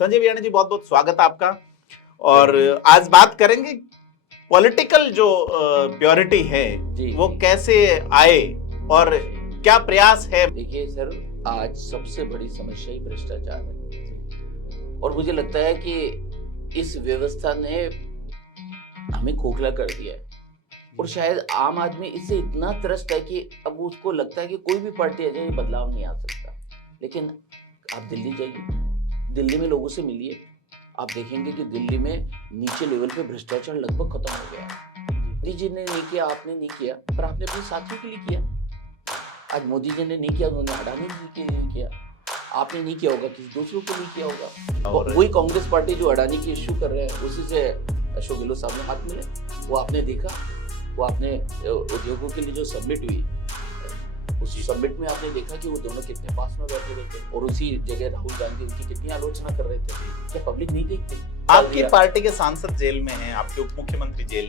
संजय बियानी जी, बहुत बहुत स्वागत आपका। और आज बात करेंगे पॉलिटिकल जो प्योरिटी है वो कैसे आए और क्या प्रयास है। देखिए सर, आज सबसे बड़ी समस्या ही भ्रष्टाचार है और मुझे लगता है कि इस व्यवस्था ने हमें खोखला कर दिया है और शायद आम आदमी इससे इतना त्रस्त है कि अब उसको लगता है कि कोई भी पार्टी आ जाए ये बदलाव नहीं आ सकता। लेकिन आप दिल्ली जाइए, दिल्ली में लोगों से मिलिए, आप देखेंगे कि दिल्ली में नीचे लेवल पे भ्रष्टाचार लगभग खत्म हो गया है। मोदी जी ने नहीं किया, आपने नहीं किया, पर आपने अपने साथियों के लिए किया। आज मोदी जी ने नहीं किया, उन्होंने अडानी जी के लिए नहीं किया, आपने नहीं किया होगा, किसी दूसरों को नहीं किया होगा। और वही कांग्रेस पार्टी जो अडानी की इश्यू कर रहे हैं, उसी से अशोक गहलोत साहब ने हाथ मिले। वो आपने देखा, वो आपने उद्योगों के लिए जो सबमिट हुई, उसी सबमिट में आपने देखा कि वो दोनों कितने पास में बैठे हुए थे और उसी जगह राहुल गांधी उनकी कितनी आलोचना कर रहे थे। क्या पब्लिक नहीं देखती? आपकी पार्टी के सांसद जेल में हैं, आपके उप मुख्यमंत्री जेल,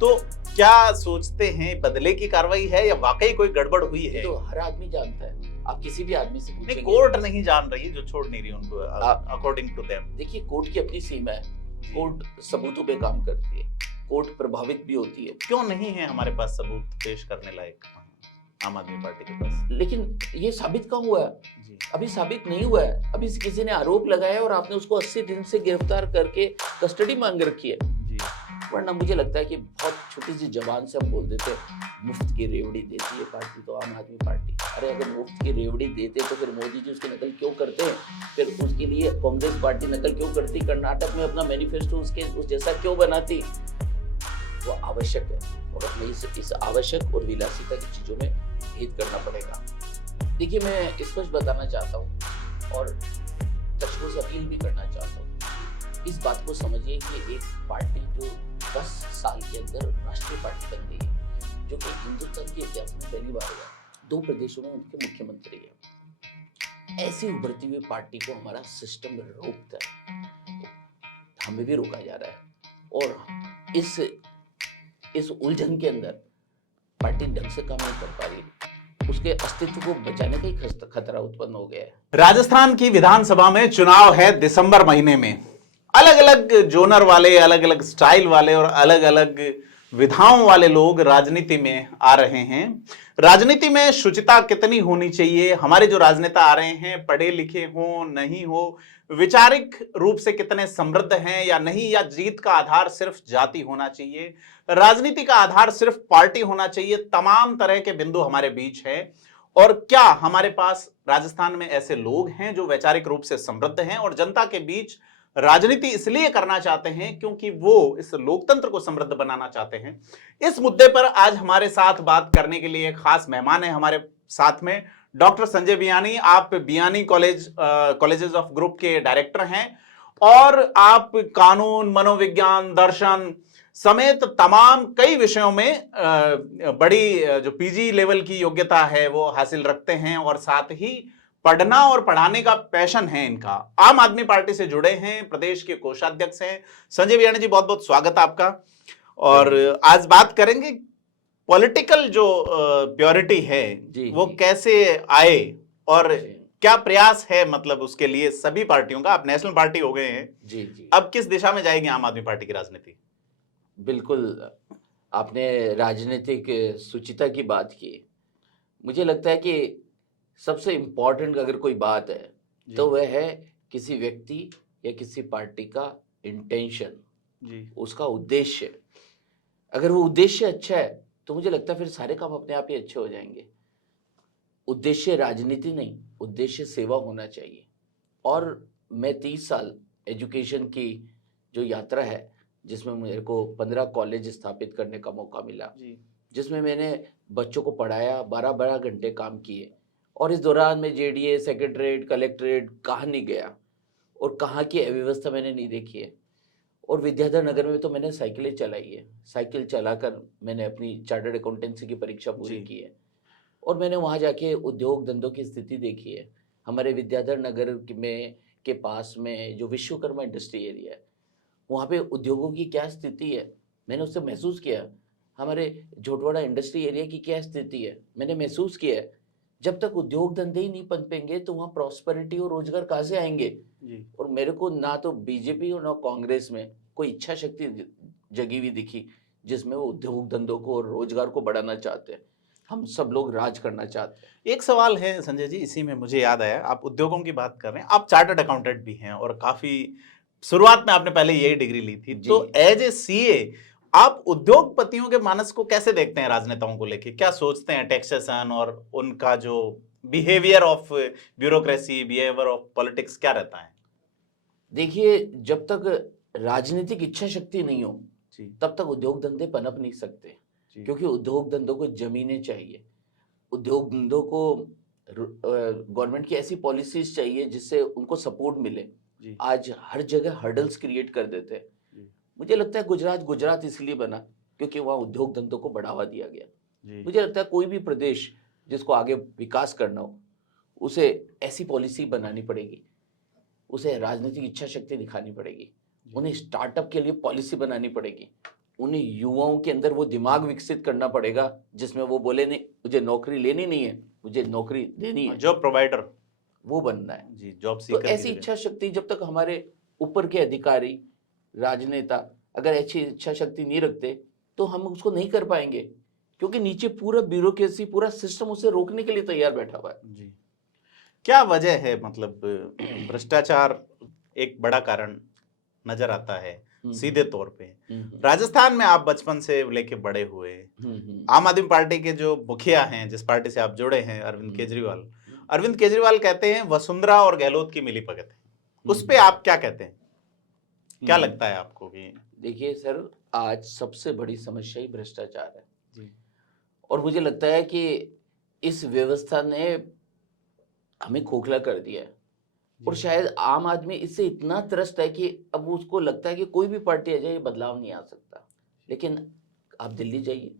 तो क्या सोचते हैं बदले की कार्रवाई है या वाकई कोई गड़बड़ हुई है? तो हर आदमी जानता है, आप किसी भी आदमी से पूछेंगे। कोर्ट नहीं जान रही, जो छोड़ नहीं रही उनको अकॉर्डिंग टू देम। देखिए, कोर्ट की अपनी सीमा है, कोर्ट सबूतों पे काम करती है, कोर्ट प्रभावित भी होती है। क्यों नहीं है हमारे पास सबूत पेश करने लायक आम आदमी पार्टी के पास? लेकिन ये साबित कहाँ हुआ है? अभी साबित नहीं हुआ है। अभी किसी ने आरोप लगाया और आपने उसको 80 दिन से गिरफ्तार करके कस्टडी मांग रखी है। वरना मुझे लगता है कि बहुत छोटी सी जबान से हम बोल देते मुफ्त की रेवड़ी देती है पार्टी, तो आम आदमी पार्टी। अरे अगर मुफ्त की रेवड़ी देते तो फिर मोदी जी उसकी नकल क्यों करते हैं? फिर उसके लिए कांग्रेस पार्टी नकल क्यों करती? कर्नाटक में अपना मैनिफेस्टो उस जैसा क्यों बनाती? वो आवश्यक है और हमें इस आवश्यक और विलासिता की चीजों में भेद करना पड़ेगा। देखिए, मैं स्पष्ट बताना चाहता हूँ और दर्शकों से अपील भी करना चाहता हूँ, इस बात को समझिए कि एक पार्टी जो 10 साल के अंदर राष्ट्रीय पार्टी बन गई है, जो कि हिंदुस्तान के इतिहास में पहली बार हुआ, 2 प्रदेशों में उनके मुख्यमंत्री है, ऐसी उभरती हुई पार्टी को हमारा सिस्टम रोकता है, हमें भी रोका जा रहा है और इस उलझन के अंदर पार्टी ढंग से काम नहीं कर पा रही, उसके अस्तित्व को बचाने का ही खतरा उत्पन्न हो गया है। राजस्थान की विधानसभा में चुनाव है दिसंबर महीने में। अलग अलग जोनर वाले, अलग अलग स्टाइल वाले और अलग अलग विधाओं वाले लोग राजनीति में आ रहे हैं। राजनीति में शुचिता कितनी होनी चाहिए? हमारे जो राजनेता आ रहे हैं पढ़े लिखे हो नहीं हो, वैचारिक रूप से कितने समृद्ध हैं या नहीं, या जीत का आधार सिर्फ जाति होना चाहिए, राजनीति का आधार सिर्फ पार्टी होना चाहिए? तमाम तरह के बिंदु हमारे बीच है। और क्या हमारे पास राजस्थान में ऐसे लोग हैं जो वैचारिक रूप से समृद्ध हैं और जनता के बीच राजनीति इसलिए करना चाहते हैं क्योंकि वो इस लोकतंत्र को समृद्ध बनाना चाहते हैं? इस मुद्दे पर आज हमारे साथ बात करने के लिए खास मेहमान है हमारे साथ में डॉक्टर संजय बियानी। आप बियानी कॉलेजेस ऑफ ग्रुप के डायरेक्टर हैं और आप कानून, मनोविज्ञान, दर्शन समेत तमाम कई विषयों में बड़ी जो पीजी लेवल की योग्यता है वो हासिल रखते हैं और साथ ही पढ़ना और पढ़ाने का पैशन है इनका। आम आदमी पार्टी से जुड़े हैं, प्रदेश के कोषाध्यक्ष हैं। संजय बियानी जी, बहुत बहुत स्वागत आपका। और आज बात करेंगे पॉलिटिकल जो प्योरिटी है वो कैसे आए और क्या प्रयास है, मतलब उसके लिए सभी पार्टियों का। आप नेशनल पार्टी हो गए हैं जी। अब किस दिशा में जाएगी आम आदमी पार्टी की राजनीति? बिल्कुल, आपने राजनीतिक शुचिता की बात की। मुझे लगता है कि सबसे इंपॉर्टेंट अगर कोई बात है तो वह है किसी व्यक्ति या किसी पार्टी का इंटेंशन जी, उसका उद्देश्य। अगर वो उद्देश्य अच्छा है तो मुझे लगता है फिर सारे काम अपने आप ही अच्छे हो जाएंगे। उद्देश्य राजनीति नहीं, उद्देश्य सेवा होना चाहिए। और मैं 30 साल एजुकेशन की जो यात्रा है, जिसमें मेरे को 15 कॉलेज स्थापित करने का मौका मिला, जिसमें मैंने बच्चों को पढ़ाया, 12-12 घंटे काम किए, और इस दौरान में जेडीए, सेक्रेटरीट, कलेक्ट्रेट कहाँ नहीं गया और कहाँ की अव्यवस्था मैंने नहीं देखी है। और विद्याधर नगर में तो मैंने साइकिलें चलाई है, साइकिल चलाकर मैंने अपनी चार्टर्ड अकाउंटेंसी की परीक्षा पूरी की है और मैंने वहाँ जाके उद्योग धंधों की स्थिति देखी है। हमारे विद्याधर नगर में के पास में जो विश्वकर्मा इंडस्ट्री एरिया है, वहाँ पे उद्योगों की क्या स्थिति है मैंने उससे महसूस किया। हमारे झोटवाड़ा इंडस्ट्री एरिया की क्या स्थिति है मैंने महसूस किया है। जब तक उद्योग धंधे ही नहीं पनपेंगे तो वहाँ प्रॉस्पेरिटी और रोजगार कहाँ से आएंगे? जी और मेरे को ना तो बीजेपी और ना कांग्रेस में कोई इच्छा शक्ति जगी हुई दिखी जिसमें वो उद्योग धंधों को और रोजगार को बढ़ाना चाहते हैं। हम सब लोग राज करना चाहते हैं। एक सवाल है संजय जी, इसी में मुझे याद आया, आप उद्योगों की बात कर रहे हैं, आप चार्टर्ड अकाउंटेंट भी हैं और काफी शुरुआत में आपने पहले यही डिग्री ली थी, जी। तो एज ए सीए आप उद्योगपतियों के मानस को कैसे देखते हैं? राजनेताओं को लेके क्या सोचते हैं? टैक्सेशन और उनका जो behaviour of bureaucracy, behaviour of politics क्या रहता है? देखिए, जब तक राजनीतिक इच्छा शक्ति नहीं हो जी तब तक उद्योग धंधे पनप नहीं सकते, जी क्योंकि उद्योग धंधों को जमीनें चाहिए, उद्योग धंधों को गवर्नमेंट की ऐसी पॉलिसीज चाहिए जिससे उनको सपोर्ट मिले। जी आज हर जगह हर्डल्स क्रिएट कर देते हैं। जी मुझे लगता है गुजरात इसलिए बना क्योंकि वहाँ उद्योग धंधों को बढ़ावा दिया गया। जी मुझे लगता है कोई भी प्रदेश जिसको आगे विकास करना हो उसे ऐसी पॉलिसी बनानी पड़ेगी, उसे राजनीतिक इच्छा शक्ति दिखानी पड़ेगी, उन्हें स्टार्टअप के लिए पॉलिसी बनानी पड़ेगी, उन्हें युवाओं के अंदर वो दिमाग विकसित करना पड़ेगा जिसमें वो बोले नहीं मुझे नौकरी लेनी नहीं है, मुझे नौकरी देनी है, जॉब प्रोवाइडर, वो बनना है। जी जॉब तो सीकर ऐसी इच्छा शक्ति जब तक हमारे ऊपर के अधिकारी राजनेता अगर ऐसी इच्छा शक्ति नहीं रखते तो हम उसको नहीं कर पाएंगे, क्योंकि नीचे पूरा ब्यूरोक्रेसी, पूरा सिस्टम उसे रोकने के लिए तैयार बैठा हुआ है। जी क्या वजह है? मतलब भ्रष्टाचार एक बड़ा कारण नजर आता है सीधे तौर पे। राजस्थान में आप बचपन से लेके बड़े हुए, आम आदमी पार्टी के जो मुखिया हैं, जिस पार्टी से आप जुड़े हैं, अरविंद केजरीवाल कहते हैं वसुंधरा और गहलोत की मिलीभगत है, उस पे आप क्या कहते हैं? क्या लगता है आपको कि? देखिए सर, आज सबसे बड़ी समस्या ही भ्रष्टाचार है जी और मुझे लगता है कि इस व्यवस्था ने हमें खोखला कर दिया है और शायद आम आदमी इससे इतना त्रस्त है कि अब उसको लगता है कि कोई भी पार्टी आ जाए ये बदलाव नहीं आ सकता। लेकिन आप दिल्ली जाइए,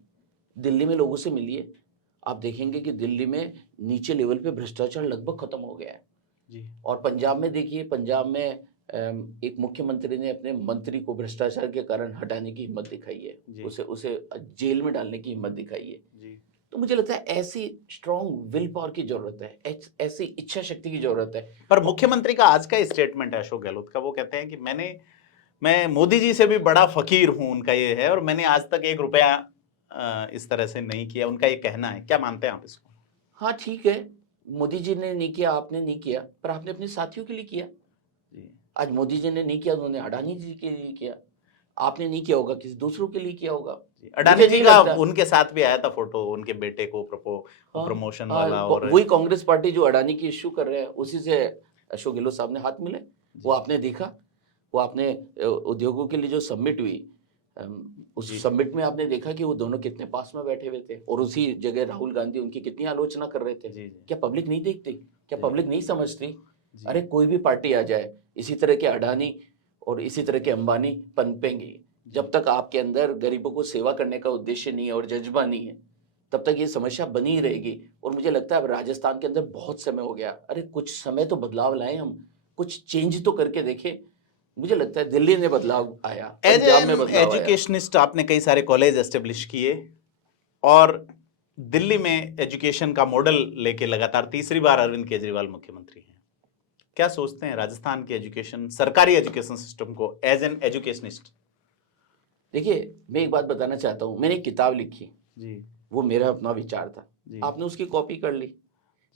दिल्ली में लोगों से मिलिए, आप देखेंगे कि दिल्ली में नीचे लेवल पे भ्रष्टाचार लगभग खत्म हो गया है। जी और पंजाब में देखिए, पंजाब में एक मुख्यमंत्री ने अपने मंत्री को भ्रष्टाचार के कारण हटाने की हिम्मत दिखाई है, उसे जेल में डालने की हिम्मत दिखाई है। जी तो मुझे लगता है ऐसी स्ट्रॉन्ग विल पावर की जरूरत है, ऐसी इच्छा शक्ति की जरूरत है। पर मुख्यमंत्री का आज का स्टेटमेंट है अशोक गहलोत का, वो कहते हैं कि मैं मोदी जी से भी बड़ा फकीर हूं, उनका ये है, और मैंने आज तक 1 रुपया इस तरह से नहीं किया, उनका ये कहना है। क्या मानते हैं आप इसको? हाँ ठीक है, मोदी जी ने नहीं किया, आपने नहीं किया, पर आपने अपने साथियों के लिए किया। आज मोदी जी ने नहीं किया, उन्होंने अडानी जी के लिए किया, आपने नहीं किया होगा, किसी दूसरों के लिए किया होगा। अडानी जी का उनके साथ भी आया था फोटो, उनके बेटे को प्रमोशन वाला, और वही कांग्रेस पार्टी जो अडानी की इश्यू कर रहे हैं उसी से अशोक गहलोत साहब ने हाथ मिले। वो आपने देखा, वो आपने उद्योगों के लिए जो समिट हुई, उस समिट में आपने देखा कि वो दोनों कितने पास में बैठे हुए थे और उसी जगह राहुल गांधी उनकी कितनी आलोचना कर रहे थे। क्या पब्लिक नहीं देखती? क्या पब्लिक नहीं समझती? अरे कोई भी पार्टी आ जाए, इसी तरह के अडानी और इसी तरह के अंबानी पनपेंगे। जब तक आपके अंदर गरीबों को सेवा करने का उद्देश्य नहीं है और जज्बा नहीं है, तब तक ये समस्या बनी ही रहेगी। और मुझे लगता है अब राजस्थान के अंदर बहुत समय हो गया, अरे कुछ समय तो बदलाव लाए, हम कुछ चेंज तो करके देखें। मुझे लगता है दिल्ली में बदलाव आया, पंजाब में बदलाव आया। एजुकेशनिस्ट आपने कई सारे कॉलेज एस्टेब्लिश किए और दिल्ली में एजुकेशन का मॉडल लेके लगातार तीसरी बार अरविंद केजरीवाल मुख्यमंत्री हैं। क्या सोचते हैं राजस्थान के एजुकेशन, सरकारी एजुकेशन सिस्टम को एज एन एजुकेशनिस्ट? देखिए, मैं एक बात बताना चाहता हूँ, मैंने एक किताब लिखी जी, वो मेरा अपना विचार था जी। आपने उसकी कॉपी कर ली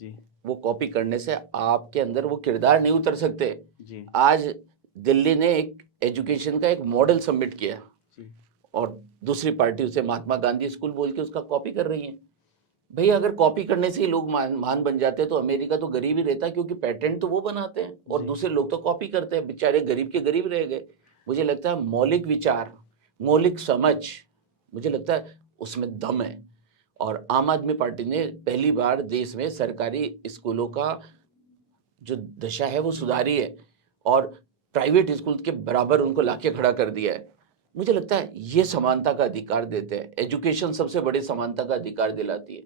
जी। वो कॉपी करने से आपके अंदर वो किरदार नहीं उतर सकते जी। आज दिल्ली ने एक एजुकेशन का एक मॉडल सबमिट किया जी। और दूसरी पार्टी उसे महात्मा गांधी स्कूल बोल के उसका कॉपी कर रही है। भाई अगर कॉपी करने से ही लोग महान बन जाते हैं तो अमेरिका तो गरीब ही रहता है, क्योंकि पेटेंट तो वो बनाते हैं और दूसरे लोग तो कॉपी करते हैं, बेचारे गरीब के गरीब रह गए। मुझे लगता है मौलिक विचार, मौलिक समझ, मुझे लगता है उसमें दम है। और आम आदमी पार्टी ने पहली बार देश में सरकारी स्कूलों का जो दशा है वो सुधारी है और प्राइवेट स्कूल के बराबर उनको लाके खड़ा कर दिया है। मुझे लगता है ये समानता का अधिकार देते हैं। एजुकेशन सबसे बड़ी समानता का अधिकार दिलाती है।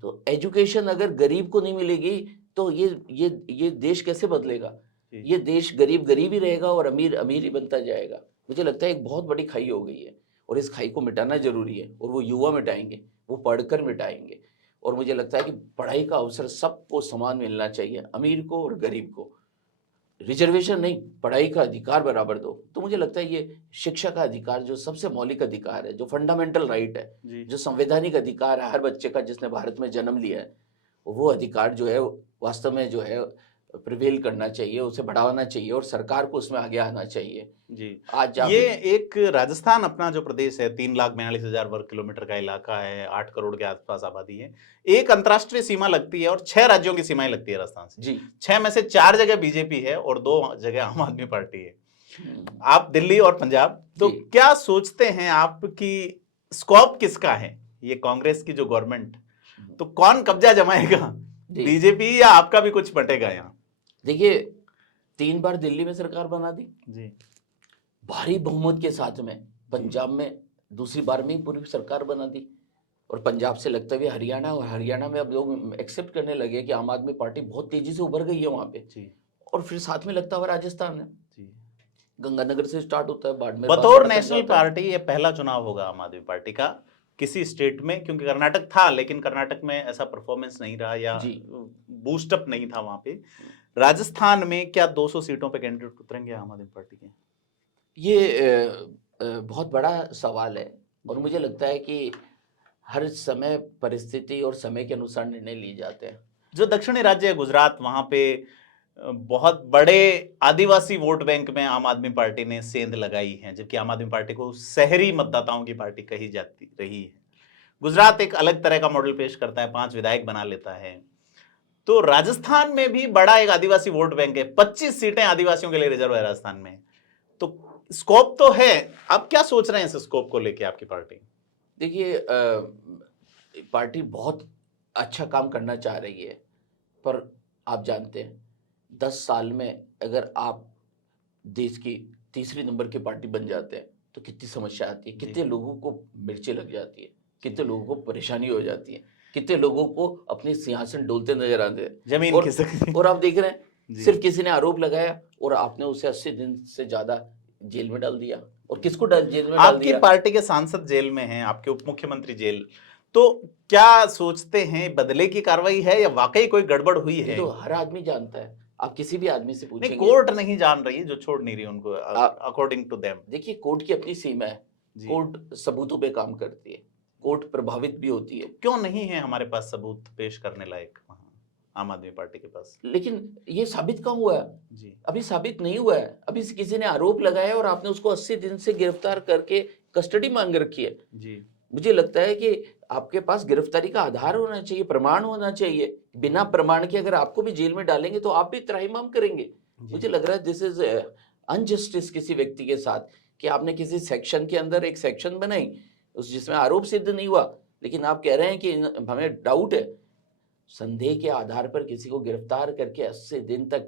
तो एजुकेशन अगर गरीब को नहीं मिलेगी तो ये देश कैसे बदलेगा? ये देश गरीब गरीब ही रहेगा और अमीर अमीर ही बनता जाएगा। मुझे लगता है एक बहुत बड़ी खाई हो गई है और इस खाई को मिटाना जरूरी है और वो युवा मिटाएंगे, वो पढ़कर मिटाएंगे। और मुझे लगता है कि पढ़ाई का अवसर सबको समान मिलना चाहिए, अमीर को और गरीब को। रिजर्वेशन नहीं, पढ़ाई का अधिकार बराबर दो। तो मुझे लगता है ये शिक्षा का अधिकार जो सबसे मौलिक अधिकार है, जो फंडामेंटल राइट है, जो संवैधानिक अधिकार है हर बच्चे का जिसने भारत में जन्म लिया है, वो अधिकार जो है वास्तव में जो है प्रिवेल करना चाहिए, उसे बढ़ावाना चाहिए और सरकार को उसमें आगे आना चाहिए। जी। आज ये एक राजस्थान अपना जो प्रदेश है 3,42,000 वर्ग किलोमीटर का इलाका है, 8 करोड़ के आसपास आबादी है, एक अंतर्राष्ट्रीय सीमा लगती है और 6 राज्यों की सीमाएं लगती है राजस्थान से। जी 6 में से 4 जगह बीजेपी है और 2 जगह आम आदमी पार्टी है। आप दिल्ली और पंजाब, तो जी। क्या सोचते हैं आप कि स्कोप किसका है? ये कांग्रेस की जो गवर्नमेंट, तो कौन कब्जा जमाएगा, जी। बीजेपी या आपका भी कुछ बटेगा यहाँ? देखिए 3 बार दिल्ली में सरकार बना दी जी भारी बहुमत के साथ में, पंजाब में दूसरी बार में ही पूरी सरकार बना दी, और पंजाब से लगता हुए हरियाणा, और हरियाणा में अब लोग एक्सेप्ट करने लगे कि आम आदमी पार्टी बहुत तेजी से उभर गई है वहां पे। जी और फिर साथ में लगता हुआ राजस्थान है, जी। गंगानगर से स्टार्ट होता है, बाड़मेर बतौर बांसवाड़ा तक नेशनल जाता है। पार्टी ये पहला चुनाव होगा आम आदमी पार्टी का किसी स्टेट में, क्योंकि कर्नाटक था लेकिन कर्नाटक में ऐसा परफॉर्मेंस नहीं रहा या जी। बूस्टअप नहीं था वहां पे। राजस्थान में क्या 200 सीटों पे कैंडिडेट उतरेंगे आम आदमी पार्टी के? ये बहुत बड़ा सवाल है, और मुझे लगता है कि हर समय परिस्थिति और समय के अनुसार निर्णय लिए जाते हैं। जो दक्षिणी राज्य है गुजरात, वहां पे बहुत बड़े आदिवासी वोट बैंक में आम आदमी पार्टी ने सेंध लगाई है, जबकि आम आदमी पार्टी को शहरी मतदाताओं की पार्टी कही जाती रही है। गुजरात एक अलग तरह का मॉडल पेश करता है, 5 विधायक बना लेता है। तो राजस्थान में भी बड़ा एक आदिवासी वोट बैंक है, 25 सीटें आदिवासियों के लिए रिजर्व है राजस्थान में, तो स्कोप तो है। आप क्या सोच रहे हैं इस स्कोप को लेके आपकी पार्टी? देखिए पार्टी बहुत अच्छा काम करना चाह रही है, पर आप जानते हैं 10 साल में अगर आप देश की तीसरी नंबर की पार्टी बन जाते हैं तो कितनी समस्या आती है, कितने लोगों को मिर्ची लग जाती है, कितने लोगों को परेशानी हो जाती है, कितने लोगों को अपने सिंहासन डोलते नजर आते हैं, जमीन और, खिसकती। और आप देख रहे हैं सिर्फ किसी ने आरोप लगाया और आपने उसे 80 दिन से ज्यादा जेल में डाल दिया। और किसको जेल में डाल आपकी दिया? पार्टी के सांसद जेल में हैं, आपके उप मुख्यमंत्री जेल, तो क्या सोचते हैं बदले की कार्रवाई है या वाकई कोई गड़बड़ हुई ये है? तो हर आदमी जानता है, आप किसी भी आदमी से नहीं, पूछेंगे। कोर्ट नहीं जान रही है, जो छोड़ नहीं रही उनको अकॉर्डिंग टू देम। देखिए कोर्ट की अपनी सीमा है, कोर्ट सबूतों पे काम करती है, कोर्ट प्रभावित भी होती है। क्यों नहीं है हमारे पास सबूत पेश करने लायक वहाँ आम आदमी पार्टी के पास? लेकिन ये साबित कहाँ हुआ है? जी अभी साबित नहीं हुआ है। अभी किसी ने आरोप लगाया और आपने उसको 80 दिन से गिरफ्तार करके कस्टडी मांग रखी है। जी। मुझे लगता है कि आपके पास गिरफ्तारी का आधार होना चाहिए, प्रमाण होना चाहिए। बिना प्रमाण के अगर आपको भी जेल में डालेंगे तो आप भी त्राहिमाम करेंगे। मुझे लग रहा है दिस इज अनजस्टिस किसी व्यक्ति के साथ, कि आपने किसी सेक्शन के अंदर एक सेक्शन बनाई उस जिसमें आरोप सिद्ध नहीं हुआ, लेकिन आप कह रहे हैं कि हमें डाउट है। संदेह के आधार पर किसी को गिरफ्तार करके 80 दिन तक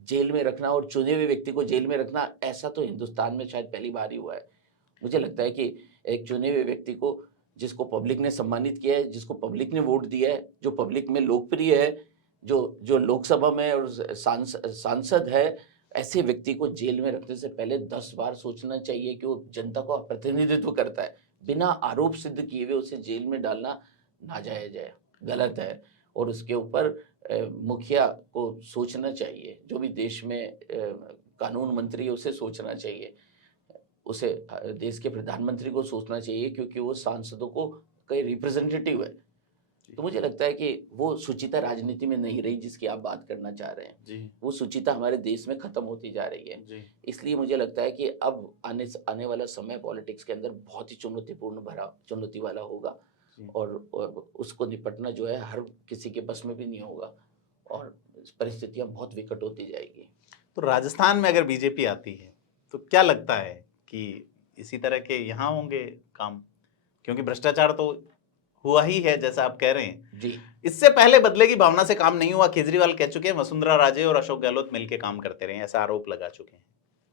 जेल में रखना और चुने हुए व्यक्ति को जेल में रखना, ऐसा तो हिंदुस्तान में शायद पहली बार ही हुआ है। मुझे लगता है कि एक चुने हुए व्यक्ति को, जिसको पब्लिक ने सम्मानित किया है, जिसको पब्लिक ने वोट दिया है, जो पब्लिक में लोकप्रिय है, जो लोकसभा में और सांसद है, ऐसे व्यक्ति को जेल में रखने से पहले 10 बार सोचना चाहिए कि वो जनता का प्रतिनिधित्व करता है। बिना आरोप सिद्ध किए हुए उसे जेल में डालना नाजायज है, गलत है, और उसके ऊपर मुखिया को सोचना चाहिए। जो भी देश में कानून मंत्री है उसे सोचना चाहिए, उसे देश के प्रधानमंत्री को सोचना चाहिए, क्योंकि वो सांसदों को कई रिप्रेजेंटेटिव है। तो मुझे लगता है कि वो सुचिता राजनीति में नहीं रही जिसकी आप बात करना चाह रहे हैं जी। वो सुचिता हमारे देश में खत्म होती जा रही है जी। इसलिए मुझे लगता है कि अब आने वाला समय पॉलिटिक्स के अंदर बहुत ही चुनौतीपूर्ण भरा, चुनौती वाला होगा, और उसको निपटना जो है हर किसी के बस में भी नहीं होगा, और परिस्थितियां बहुत विकट होती जाएगी। तो राजस्थान में अगर बीजेपी आती है तो क्या लगता है कि इसी तरह के यहाँ होंगे काम? क्योंकि भ्रष्टाचार तो हुआ ही है जैसा आप कह रहे हैं जी। इससे पहले बदले की भावना से काम नहीं हुआ। केजरीवाल कह चुके हैं वसुंधरा राजे और अशोक गहलोत मिलकर काम करते रहे, ऐसा आरोप लगा चुके हैं।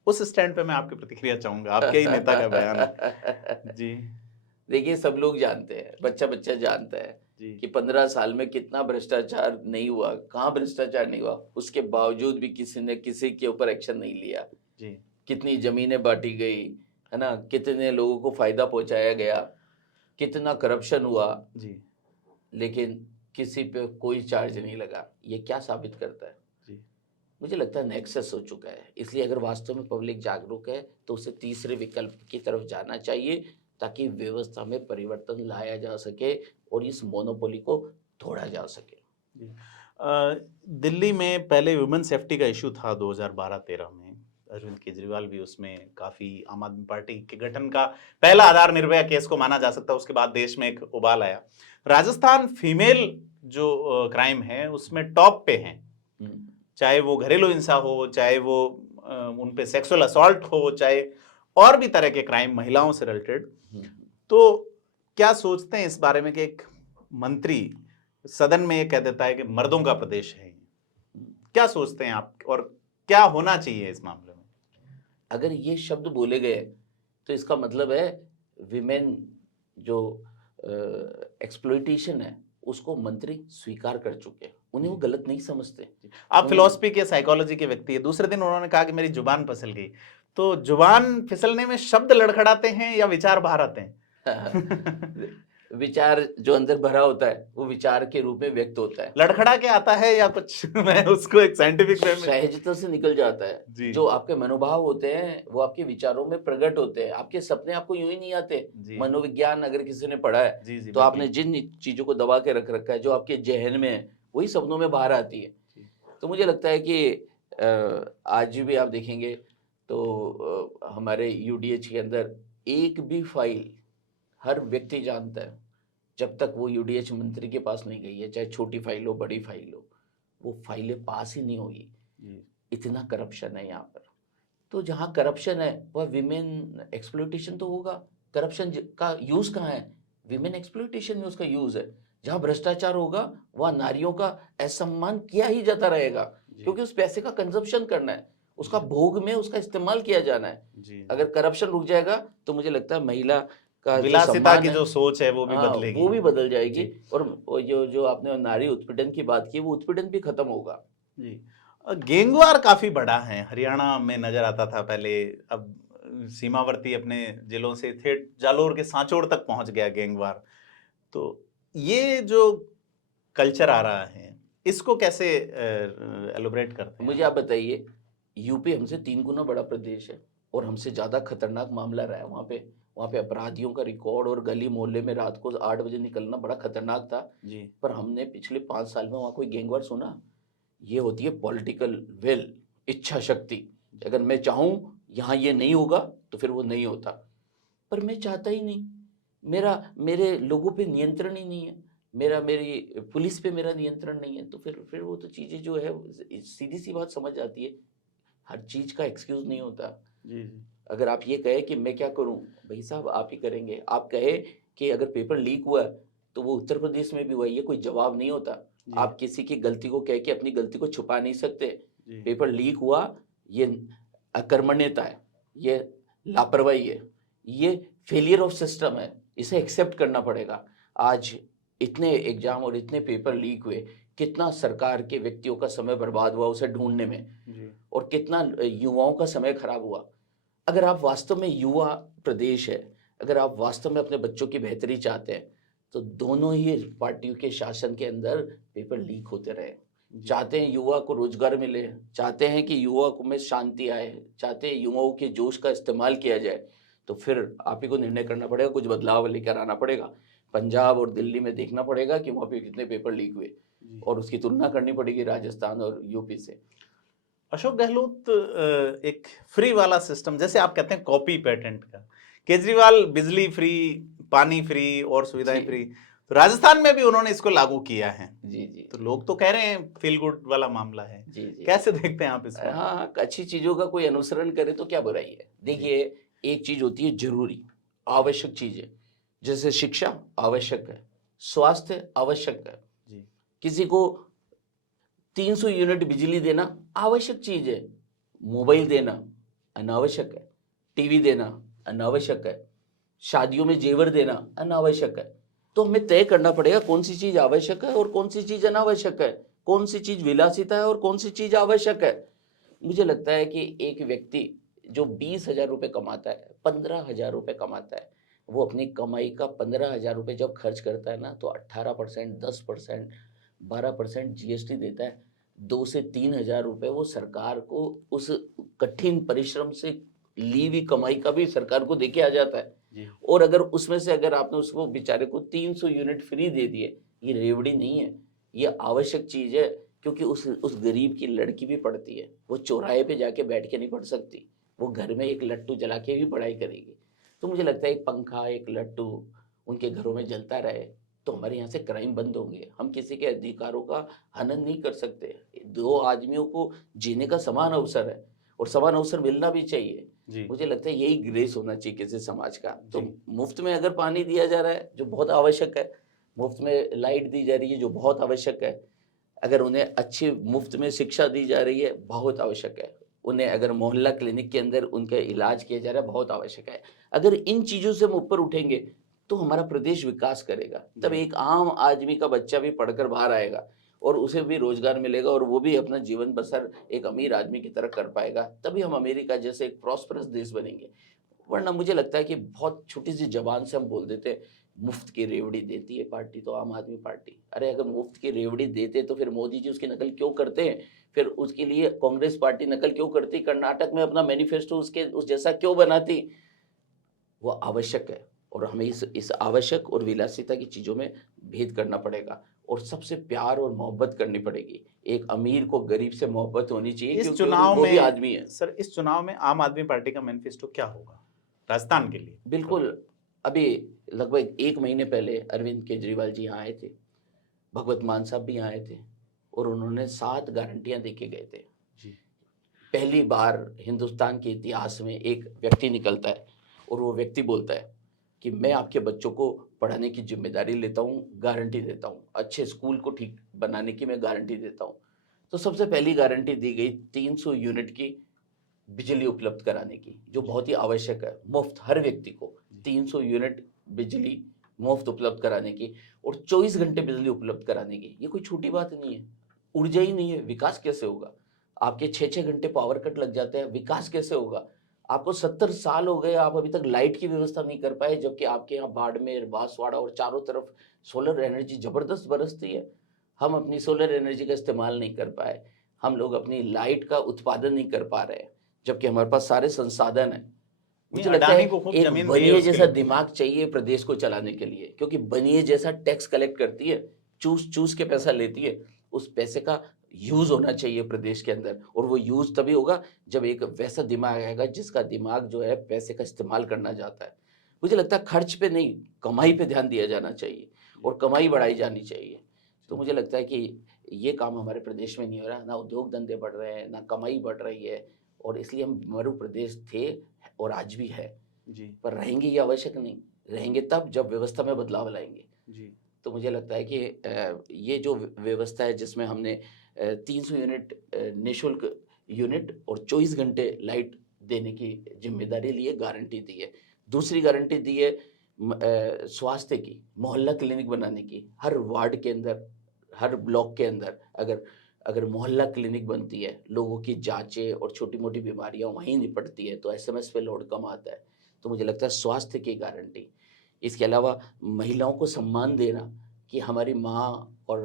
उस स्टैंड पे मैं आपकी प्रतिक्रिया चाहूंगा, आपके ही नेता का बयान है। जी। देखिए सब लोग जानते हैं, बच्चा बच्चा जानता है कि 15 साल में कितना भ्रष्टाचार नहीं हुआ, कहाँ भ्रष्टाचार नहीं हुआ, उसके बावजूद भी किसी ने किसी के ऊपर एक्शन नहीं लिया। जी। कितनी जमीनें बांटी गई है ना, कितने लोगों को फायदा पहुंचाया गया, कितना करप्शन हुआ। जी। लेकिन किसी पे कोई चार्ज नहीं लगा। ये क्या साबित करता है? जी। मुझे लगता है नेक्सस हो चुका है। इसलिए अगर वास्तव में पब्लिक जागरूक है तो उसे तीसरे विकल्प की तरफ जाना चाहिए, ताकि व्यवस्था में परिवर्तन लाया जा सके और इस मोनोपोली को तोड़ा जा सके। जी। दिल्ली में पहले वुमेन सेफ्टी का इशू था 2012-13 में। अरविंद केजरीवाल भी उसमें काफ़ी आम आदमी पार्टी के गठन का पहला आधार निर्भया केस को माना जा सकता है। उसके बाद देश में एक उबाल आया। राजस्थान फीमेल जो क्राइम है उसमें टॉप पे हैं, चाहे वो घरेलू हिंसा हो, चाहे वो उन पे सेक्सुअल असॉल्ट हो, चाहे और भी तरह के क्राइम महिलाओं से रिलेटेड। तो क्या सोचते हैं इस बारे में कि एक मंत्री सदन में ये कह देता है कि मर्दों का प्रदेश है? क्या सोचते हैं आप और क्या होना चाहिए इस मामले में? अगर ये शब्द बोले गए तो इसका मतलब है विमेन जो एक्सप्लॉइटेशन है उसको मंत्री स्वीकार कर चुके हैं, उन्हें वो गलत नहीं समझते। आप फिलॉसफी के साइकोलॉजी के व्यक्ति है। दूसरे दिन उन्होंने कहा कि मेरी जुबान फिसल गई। तो जुबान फिसलने में शब्द लड़खड़ाते हैं या विचार बाहर आते हैं? विचार जो अंदर भरा होता है वो विचार के रूप में व्यक्त होता है। लड़खड़ा के आता है या कुछ मैं उसको एक साइंटिफिक वे में सहजता से निकल जाता है। जो आपके मनोभाव होते हैं वो आपके विचारों में प्रकट होते हैं। आपके सपने आपको यूं ही नहीं आते। मनोविज्ञान अगर किसी ने पढ़ा है तो आपने जिन चीजों को दबा के रख रखा है, जो आपके जहन में है, वही सपनों में बाहर आती है। तो मुझे लगता है कि आज भी आप देखेंगे तो हमारे यूडीएच के अंदर एक भी फाइल हर व्यक्ति जानता है, जब तक वो यूडीएच मंत्री के पास नहीं गई है, चाहे छोटी फाइल हो बड़ी फाइल हो, वो फाइलें पास ही नहीं होगी। इतना करप्शन है यहाँ पर। तो जहाँ करप्शन है वह विमेन एक्सप्लॉइटेशन तो होगा। करप्शन का यूज कहाँ है? विमेन एक्सप्लॉइटेशन में उसका यूज है। जहाँ भ्रष्टाचार होगा वहाँ नारियों का असम्मान किया ही जाता रहेगा, क्योंकि उस पैसे का कंजप्शन करना है, उसका भोग में उसका इस्तेमाल किया जाना है। अगर करप्शन रुक जाएगा तो मुझे लगता है महिला का विलासिता की जो सोच है वो भी बदलेगी, वो भी बदल जाएगी। और जो आपने नारी उत्पीड़न की बात की, वो उत्पीड़न भी खत्म होगा। जी। गैंगवार काफी बड़ा है, हरियाणा में नजर आता था पहले, अब सीमावर्ती अपने जिलों से थे, जालोर के सांचौर तक पहुंच गया गैंगवार। तो ये जो कल्चर आ रहा है इसको कैसे एलोबरेट करते हैं? मुझे आप बताइए, यूपी हमसे 3 गुना बड़ा प्रदेश है और हमसे ज्यादा खतरनाक मामला रहा है वहाँ पे अपराधियों का रिकॉर्ड, और गली मोहल्ले में रात को 8 बजे निकलना बड़ा खतरनाक था जी। पर हमने पिछले 5 साल में वहाँ कोई गैंगवार सुना? ये होती है पॉलिटिकल विल, इच्छा शक्ति। अगर मैं चाहूँ यहाँ ये नहीं होगा तो फिर वो नहीं होता, पर मैं चाहता ही नहीं। मेरे लोगों पे नियंत्रण ही नहीं है, मेरी पुलिस पे मेरा नियंत्रण नहीं है, तो फिर वो तो चीज़ें जो है सीधी सी बात समझ आती है। हर चीज का एक्सक्यूज नहीं होता जी। अगर आप ये कहे कि मैं क्या करूं, भाई साहब आप ही करेंगे। आप कहे कि अगर पेपर लीक हुआ तो वो उत्तर प्रदेश में भी हुआ, ये कोई जवाब नहीं होता। आप किसी की गलती को कह के अपनी गलती को छुपा नहीं सकते। पेपर लीक हुआ, ये अकर्मण्यता है, ये लापरवाही है, ये फेलियर ऑफ सिस्टम है, इसे एक्सेप्ट करना पड़ेगा। आज इतने एग्जाम और इतने पेपर लीक हुए, कितना सरकार के व्यक्तियों का समय बर्बाद हुआ उसे ढूंढने में जी। और कितना युवाओं का समय खराब हुआ। अगर आप वास्तव में युवा प्रदेश है, अगर आप वास्तव में अपने बच्चों की बेहतरी चाहते हैं, तो दोनों ही पार्टियों के शासन के अंदर पेपर लीक होते रहे। चाहते हैं युवा को रोजगार मिले, चाहते हैं कि युवा में शांति आए, चाहते हैं युवाओं के जोश का इस्तेमाल किया जाए, तो फिर आप ही को निर्णय करना पड़ेगा, कुछ बदलाव लेकर आना पड़ेगा। पंजाब और दिल्ली में देखना पड़ेगा कि वहाँ पे कितने पेपर लीक हुए और उसकी तुलना करनी पड़ेगी राजस्थान और यूपी से। अशोक गहलोत एक फ्री वाला सिस्टम, जैसे आप कहते हैं कॉपी पेटेंट का, केजरीवाल बिजली फ्री, पानी फ्री और सुविधाएं फ्री, तो राजस्थान में भी उन्होंने इसको लागू किया है जी जी। तो लोग तो कह रहे हैं फील गुड वाला मामला है जी जी। कैसे देखते हैं आप इसको? हाँ, अच्छी चीजों का कोई अनुसरण करे तो क्या बुराई है। देखिए, एक चीज होती है जरूरी आवश्यक चीजें, जैसे शिक्षा आवश्यक है, स्वास्थ्य आवश्यक है जी। किसी को 300 यूनिट बिजली देना आवश्यक चीज है, मोबाइल देना अनावश्यक है, टीवी देना अनावश्यक है, शादियों में जेवर देना अनावश्यक है। तो हमें तय करना पड़ेगा कौन सी चीज आवश्यक है और कौन सी चीज अनावश्यक है, कौन सी चीज विलासिता है और कौन सी चीज आवश्यक है। मुझे लगता है कि एक व्यक्ति जो 20,000 रुपए कमाता है, 15,000 रुपए कमाता है, वो अपनी कमाई का 15,000 रुपये जब खर्च करता है ना, तो 18%, 10%, 12% जीएसटी देता है। 2 से 3,000 रुपये वो सरकार को उस कठिन परिश्रम से ली हुई कमाई का भी सरकार को देके आ जाता है। जी। और अगर उसमें से अगर आपने उसको बेचारे को 300 यूनिट फ्री दे दिए, ये रेवड़ी नहीं है, ये आवश्यक चीज़ है। क्योंकि उस गरीब की लड़की भी पढ़ती है, वो चौराहे पे जाके बैठ के नहीं पढ़ सकती, वो घर में एक लट्टू जला के भी पढ़ाई करेगी। तो मुझे लगता है एक पंखा, एक लट्टू उनके घरों में जलता रहे तो हमारे यहाँ से क्राइम बंद होंगे। हम किसी के अधिकारों का हनन नहीं कर सकते। 2 आदमियों को जीने का समान अवसर है और समान अवसर मिलना भी चाहिए। जी। मुझे लगता है यही ग्रेस होना चाहिए किसी समाज का। तो जी। मुफ्त में अगर पानी दिया जा रहा है जो बहुत आवश्यक है, मुफ्त में लाइट दी जा रही है जो बहुत आवश्यक है, अगर उन्हें अच्छी मुफ्त में शिक्षा दी जा रही है बहुत आवश्यक है, उन्हें अगर मोहल्ला क्लिनिक के अंदर उनका इलाज किया जा रहा है बहुत आवश्यक है। अगर इन चीज़ों से हम ऊपर उठेंगे तो हमारा प्रदेश विकास करेगा। तब एक आम आदमी का बच्चा भी पढ़कर बाहर आएगा और उसे भी रोजगार मिलेगा और वो भी अपना जीवन बसर एक अमीर आदमी की तरह कर पाएगा। तभी हम अमेरिका जैसे एक प्रॉस्परस देश बनेंगे। वरना मुझे लगता है कि बहुत छोटी सी जबान से हम बोल देते हैं मुफ्त की रेवड़ी देती है पार्टी तो आम आदमी पार्टी। अरे अगर मुफ्त की रेवड़ी देते तो फिर मोदी जी उसकी नकल क्यों करते हैं? फिर उसके लिए कांग्रेस पार्टी नकल क्यों करती? कर्नाटक में अपना मैनिफेस्टो उस जैसा क्यों बनाती? वो आवश्यक है और हमें इस आवश्यक और विलासिता की चीज़ों में भेद करना पड़ेगा और सबसे प्यार और मोहब्बत करनी पड़ेगी। एक अमीर को गरीब से मोहब्बत होनी चाहिए इस क्योंकि चुनाव वो भी में आदमी है। सर, इस चुनाव में आम आदमी पार्टी का मैनिफेस्टो क्या होगा राजस्थान के लिए? बिल्कुल। अभी लगभग 1 महीने पहले अरविंद केजरीवाल जी यहाँ आए थे, भगवत मान साहब भी यहाँ आए थे और उन्होंने 7 गारंटियां दे के गए थे। जी। पहली बार हिंदुस्तान के इतिहास में एक व्यक्ति निकलता है और वो व्यक्ति बोलता है कि मैं आपके बच्चों को पढ़ाने की जिम्मेदारी लेता हूँ, गारंटी देता हूँ, अच्छे स्कूल को ठीक बनाने की मैं गारंटी देता हूँ। तो सबसे पहली गारंटी दी गई 300 यूनिट की बिजली उपलब्ध कराने की, जो बहुत ही आवश्यक है। मुफ्त हर व्यक्ति को 300 यूनिट बिजली मुफ्त उपलब्ध कराने की और 24 घंटे बिजली उपलब्ध कराने की। ये कोई छोटी बात नहीं है। ऊर्जा ही नहीं है, विकास कैसे होगा? आपके 6-6 घंटे पावर कट लग जाते हैं, विकास कैसे होगा? आपको 70 साल हो गए, आप अभी तक लाइट की व्यवस्था नहीं कर पाए, जबकि आपके यहाँ बाड़मेर, बांसवाड़ा और चारों तरफ सोलर एनर्जी जबरदस्त बरसती है। हम अपनी सोलर एनर्जी का इस्तेमाल नहीं कर पाए, हम लोग अपनी लाइट का उत्पादन नहीं कर पा रहे हैं, जबकि हमारे पास सारे संसाधन हैं। मुझे लगता है अडानी को खूब एक जमीन दी है बनिए उसके जैसा लिए। दिमाग चाहिए प्रदेश को चलाने के लिए, क्योंकि बनिए जैसा टैक्स कलेक्ट करती है, चूस चूस के पैसा लेती है। उस पैसे का यूज होना चाहिए प्रदेश के अंदर और वो यूज तभी होगा जब एक वैसा दिमाग आएगा जिसका दिमाग जो है पैसे का इस्तेमाल करना चाहता है। मुझे लगता है खर्च पे नहीं, कमाई पे ध्यान दिया जाना चाहिए और कमाई बढ़ाई जानी चाहिए। तो मुझे लगता है कि ये काम हमारे प्रदेश में नहीं हो रहा, ना उद्योग धंधे बढ़ रहे हैं, ना कमाई बढ़ रही है और इसलिए हम मरु प्रदेश थे और आज भी है। जी। पर रहेंगे ये आवश्यक नहीं, रहेंगे तब जब व्यवस्था में बदलाव लाएंगे। जी। तो मुझे लगता है कि ये जो व्यवस्था है जिसमें हमने 300 यूनिट निःशुल्क यूनिट और 24 घंटे लाइट देने की जिम्मेदारी ली है, गारंटी दी है। दूसरी गारंटी दी है स्वास्थ्य की, मोहल्ला क्लिनिक बनाने की। हर वार्ड के अंदर, हर ब्लॉक के अंदर अगर मोहल्ला क्लिनिक बनती है, लोगों की जांचें और छोटी मोटी बीमारियां वहीं निपटती है तो एसएमएस पे लोड कम आता है। तो मुझे लगता है स्वास्थ्य की गारंटी। इसके अलावा महिलाओं को सम्मान देना कि हमारी माँ और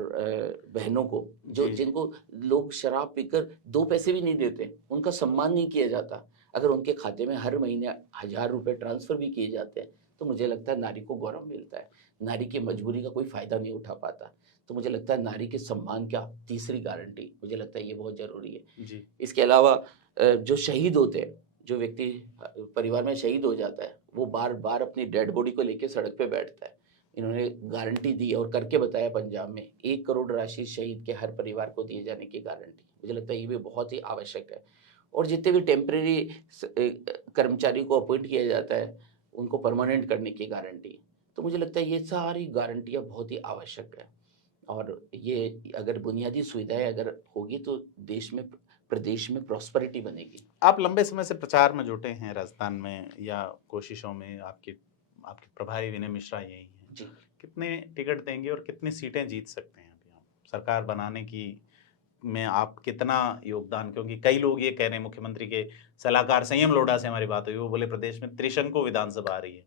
बहनों को जो जिनको लोग शराब पीकर 2 पैसे भी नहीं देते, उनका सम्मान नहीं किया जाता, अगर उनके खाते में हर महीने 1000 रुपये ट्रांसफ़र भी किए जाते हैं तो मुझे लगता है नारी को गौरव मिलता है। नारी की मजबूरी का कोई फ़ायदा नहीं उठा पाता। तो मुझे लगता है नारी के सम्मान का तीसरी गारंटी, मुझे लगता है ये बहुत ज़रूरी है। जी। इसके अलावा जो शहीद होते हैं, जो व्यक्ति परिवार में शहीद हो जाता है, वो बार बार अपनी डेड बॉडी को लेकर सड़क पे बैठता है। इन्होंने गारंटी दी और करके बताया पंजाब में 1 करोड़ राशि शहीद के हर परिवार को दिए जाने की गारंटी। मुझे लगता है ये भी बहुत ही आवश्यक है। और जितने भी टेम्परेरी कर्मचारी को अपॉइंट किया जाता है उनको परमानेंट करने की गारंटी। तो मुझे लगता है ये सारी गारंटियाँ बहुत ही आवश्यक है और ये अगर बुनियादी सुविधाएं अगर होगी तो देश में, प्रदेश में प्रॉस्पेरिटी बनेगी। आप लंबे समय से प्रचार में जुटे हैं राजस्थान में या कोशिशों में, आपके प्रभारी विनय मिश्रा यही हैं जी। कितने टिकट देंगे और कितनी सीटें जीत सकते हैं अभी आप सरकार बनाने की में आप कितना योगदान? क्योंकि कई लोग ये कह रहे हैं, मुख्यमंत्री के सलाहकार संयम लोढ़ा से हमारी बात हुई, वो बोले प्रदेश में त्रिशंकु विधानसभा आ रही है,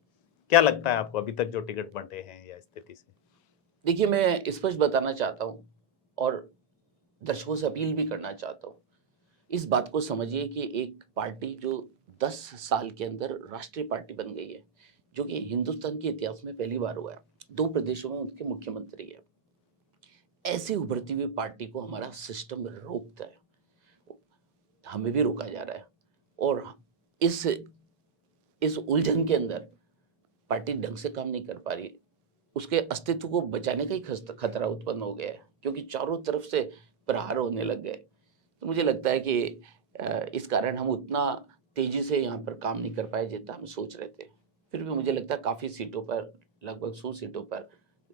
क्या लगता है आपको अभी तक जो टिकट बंटे हैं या स्थिति से? देखिए, मैं स्पष्ट बताना चाहता हूँ और दर्शकों से अपील भी करना चाहता हूँ। इस बात को समझिए कि एक पार्टी जो 10 साल के अंदर राष्ट्रीय पार्टी बन गई है, जो कि हिंदुस्तान के इतिहास में पहली बार हुआ है, 2 प्रदेशों में उनके मुख्यमंत्री है, ऐसी उभरती हुई पार्टी को हमारा सिस्टम रोकता है, हमें भी रोका जा रहा है। और इस उलझन के अंदर पार्टी ढंग से काम नहीं कर पा रही, उसके अस्तित्व को बचाने का ही खतरा उत्पन्न हो गया है, क्योंकि चारों तरफ से प्रहार होने लग गए। तो मुझे लगता है कि इस कारण हम उतना तेजी से यहाँ पर काम नहीं कर पाए जितना हम सोच रहे थे। फिर भी मुझे लगता है काफ़ी सीटों पर, लगभग 100 सीटों पर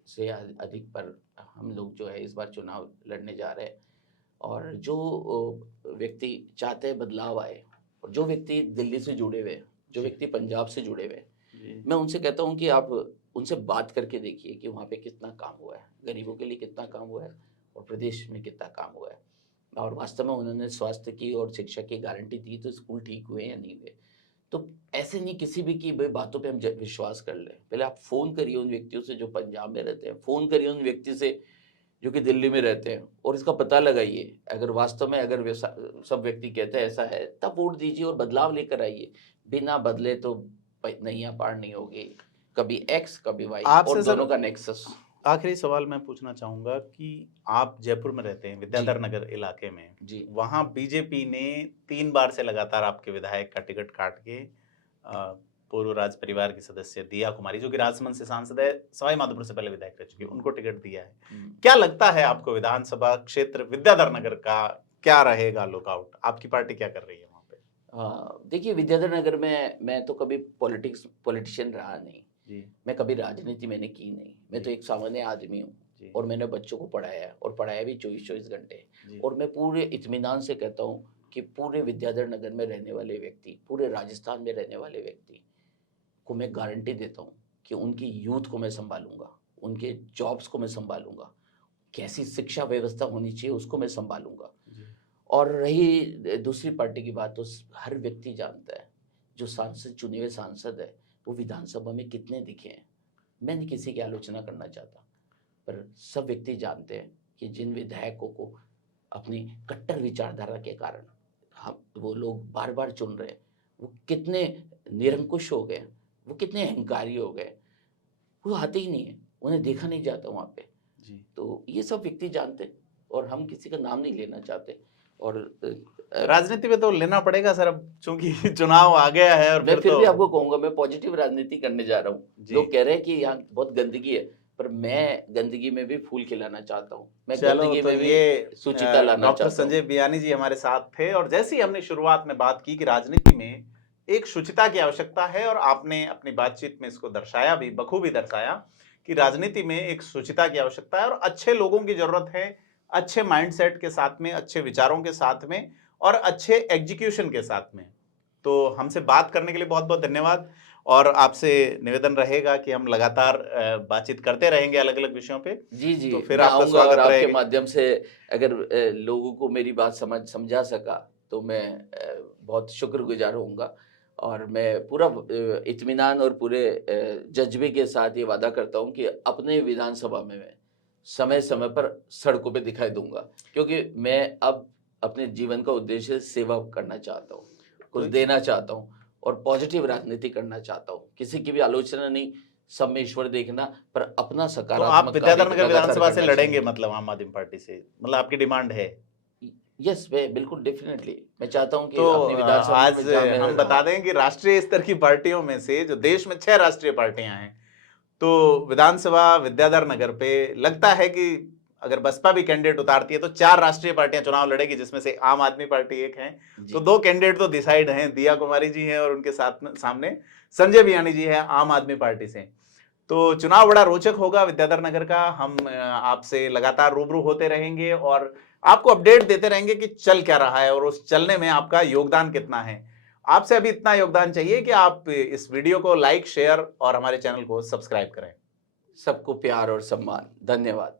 से अधिक पर हम लोग जो है इस बार चुनाव लड़ने जा रहे हैं। और जो व्यक्ति चाहते हैं बदलाव आए, और जो व्यक्ति दिल्ली से जुड़े हुए, जो व्यक्ति पंजाब से जुड़े हुए, मैं उनसे कहता हूँ कि आप उनसे बात करके देखिए कि वहाँ पे कितना काम हुआ है, गरीबों के लिए कितना काम हुआ है और प्रदेश में कितना काम हुआ है। और वास्तव में उन्होंने स्वास्थ्य की और शिक्षा की गारंटी दी, तो स्कूल ठीक हुए या नहीं हुए। तो ऐसे नहीं किसी भी की बातों पे हम विश्वास कर लें। पहले आप फ़ोन करिए उन व्यक्तियों से जो पंजाब में रहते हैं, फ़ोन करिए उन व्यक्ति से जो कि दिल्ली में रहते हैं, और इसका पता लगाइए। अगर वास्तव में अगर सब व्यक्ति कहते हैं ऐसा है, तब वोट दीजिए और बदलाव लेकर आइए। बिना बदले तो नैया पार नहीं होगी, कभी एक्स कभी वाई, और दोनों का नेक्सस। आखिरी सवाल मैं पूछना चाहूंगा कि आप जयपुर में रहते हैं, विद्याधर नगर इलाके में जी, वहां बीजेपी ने 3 बार से लगातार आपके विधायक का टिकट काट के पूर्व राज परिवार की सदस्य दिया कुमारी, जो कि राजसमंद से सांसद है, सवाई माधोपुर से पहले विधायक रह चुके, उनको टिकट दिया है। क्या लगता है आपको विधानसभा क्षेत्र विद्याधर नगर का क्या रहेगा लुकआउट? आपकी पार्टी क्या कर रही है वहां पे? देखिए, विद्याधर नगर में मैं तो कभी पॉलिटिशियन रहा नहीं जी, मैं कभी राजनीति मैंने की नहीं। मैं तो एक सामान्य आदमी हूँ, और मैंने बच्चों को पढ़ाया, और पढ़ाया भी 24-24 घंटे। और मैं पूरे इत्मीनान से कहता हूँ कि पूरे विद्याधर नगर में रहने वाले व्यक्ति, पूरे राजस्थान में रहने वाले व्यक्ति को मैं गारंटी देता हूँ कि उनकी यूथ को मैं संभालूंगा, उनके जॉब्स को मैं संभालूंगा, कैसी शिक्षा व्यवस्था होनी चाहिए उसको मैं संभालूंगा। और रही दूसरी पार्टी की बात, तो हर व्यक्ति जानता है, जो सांसद, चुने हुए सांसद है, वो विधानसभा में कितने दिखे हैं। मैं नहीं किसी की आलोचना करना चाहता, पर सब व्यक्ति जानते हैं कि जिन विधायकों को अपनी कट्टर विचारधारा के कारण हम वो लोग बार बार चुन रहे हैं, वो कितने निरंकुश हो गए, वो कितने अहंकारी हो गए, वो आते ही नहीं है, उन्हें देखा नहीं जाता वहाँ पे जी। तो ये सब व्यक्ति जानते हैं, और हम किसी का नाम नहीं लेना चाहते। और राजनीति में तो लेना पड़ेगा सर, अब चूंकि चुनाव आ गया है। और मैं फिर भी आपको कहूंगा, मैं पॉजिटिव राजनीति करने जा रहा हूँ। लोग कह रहे हैं कि यहाँ बहुत गंदगी है, पर मैं गंदगी में भी फूल खिलाना चाहता हूँ, मैं गंदगी में भी सुचिता लाना चाहता हूँ। डॉक्टर संजय बियानी जी हमारे साथ थे, और जैसे ही हमने शुरुआत में बात की कि राजनीति में एक शुचिता की आवश्यकता है, और आपने अपनी बातचीत में इसको दर्शाया भी, बखूबी दर्शाया कि राजनीति में एक शुचिता की आवश्यकता है और अच्छे लोगों की जरूरत है, अच्छे माइंडसेट के साथ में, अच्छे विचारों के साथ में, और अच्छे एग्जीक्यूशन के साथ में। तो हमसे बात करने के लिए बहुत बहुत धन्यवाद, और आपसे निवेदन रहेगा कि हम लगातार बातचीत करते रहेंगे अलग अलग विषयों पे। जी जी, तो फिर आपका स्वागत और आपके रहेगा। माध्यम से अगर लोगों को मेरी बात समझा सका तो मैं बहुत शुक्रगुजार होऊंगा, और मैं पूरा इत्मीनान और पूरे जज्बे के साथ ये वादा करता हूँ कि अपने विधानसभा में मैं समय समय पर सड़कों पे दिखाई दूंगा, क्योंकि मैं अब अपने जीवन का उद्देश्य सेवा करना चाहता हूँ, कुछ देना चाहता हूँ, और पॉजिटिव राजनीति करना चाहता हूँ। किसी की भी आलोचना नहीं, सब में ईश्वर देखना, पर अपना सकारात्मक। तो आप विद्याधर नगर विधानसभा से लड़ेंगे, मतलब आम आदमी पार्टी से, मतलब आपकी डिमांड है? यस, मैं बिल्कुल डेफिनेटली मैं चाहता हूँ कि तो अपनी विधानसभा आज हम बता दें कि राष्ट्रीय स्तर की पार्टियों में से, जो देश में 6 राष्ट्रीय पार्टियां हैं, तो विधानसभा विद्याधर नगर पे लगता है कि अगर बसपा भी कैंडिडेट उतारती है तो 4 राष्ट्रीय पार्टियां चुनाव लड़ेगी, जिसमें से आम आदमी पार्टी एक है। तो 2 कैंडिडेट तो डिसाइड हैं, दिया कुमारी जी हैं और उनके साथ में सामने संजय बियानी जी है आम आदमी पार्टी से। तो चुनाव बड़ा रोचक होगा विद्याधर नगर का। हम आपसे लगातार रूबरू होते रहेंगे और आपको अपडेट देते रहेंगे कि चल क्या रहा है और उस चलने में आपका योगदान कितना है। आपसे अभी इतना योगदान चाहिए कि आप इस वीडियो को लाइक, शेयर और हमारे चैनल को सब्सक्राइब करें। सबको प्यार और सम्मान। धन्यवाद।